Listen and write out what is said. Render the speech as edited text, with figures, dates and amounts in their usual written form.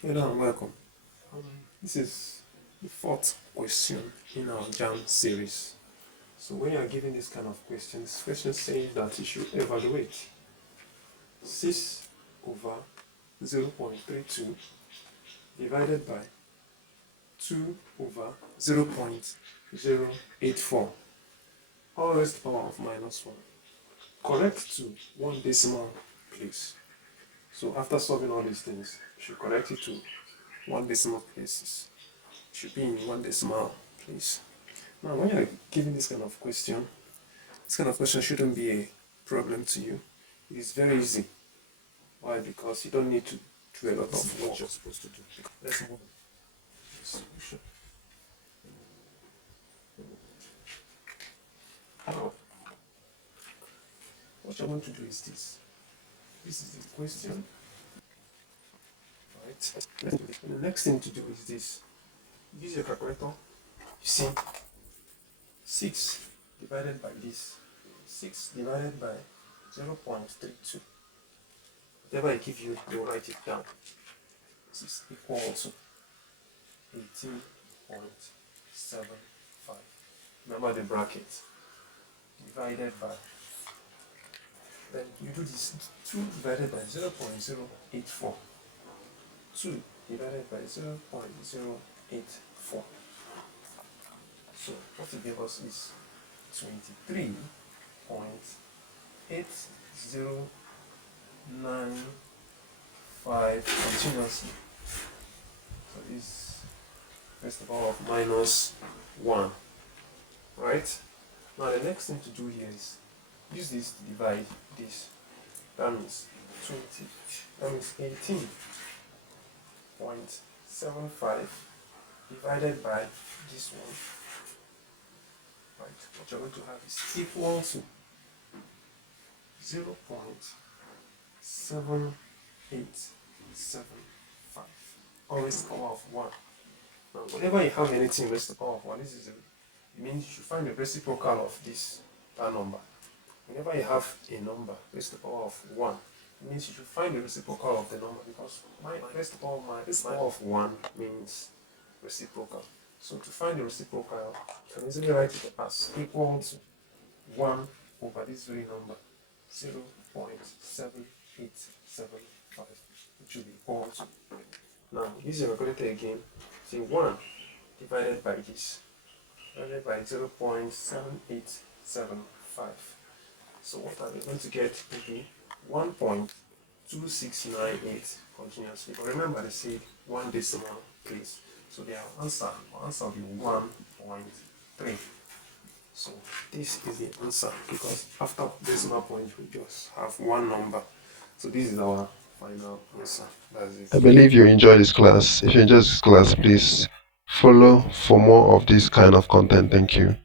Hello and welcome. This is the fourth question in our JAMB series. So when you are given this kind of question, this question says that you should evaluate 6 over 0.32 divided by 2 over 0.084 all raised to the power of minus 1. Correct to one decimal place. So after solving all these things, you should correct it to one decimal places. It should be in one decimal place. Now, when you're given this kind of question, this kind of question shouldn't be a problem to you. It is very easy. Why? Because you don't need to do a lot of what you're supposed to do. Let's move on. Solution. Now, what I want to do is this. This is the question. Right? And the next thing to do is this. Use your calculator. You see, 6 divided by this. 6 divided by 0.32. Whatever I give you, you write it down. This is equal to 18.75. Remember the bracket. Divided by, then you do this 2 divided by 0.084. 2 divided by 0.084. So what it gives us is 23.8095 continuously. So this first of all of minus 1. Right? Now the next thing to do here is use this to divide this. That means 18.75 divided by this one. Right, what you're going to have is equal to 0.7875. Always the power of 1. Now, whenever you have anything raised to the power of 1, this is it means you should find the reciprocal of that number. Whenever you have a number raised to the power of 1, it means you should find the reciprocal of the number, because raised to the power of 1 means reciprocal. So to find the reciprocal, you can easily write it as equal to 1 over this very number, 0.7875, which will be equal to. Now, use your calculator again. Say 1 divided by this, divided by 0.7875. So what are we going to get will be 1.2698 continuously. But remember, they said one decimal place. So their answer will be 1.3. So this is the answer, because after decimal point we just have one number. So this is our final answer. That's it. I believe you enjoyed this class. If you enjoyed this class, please follow for more of this kind of content. Thank you.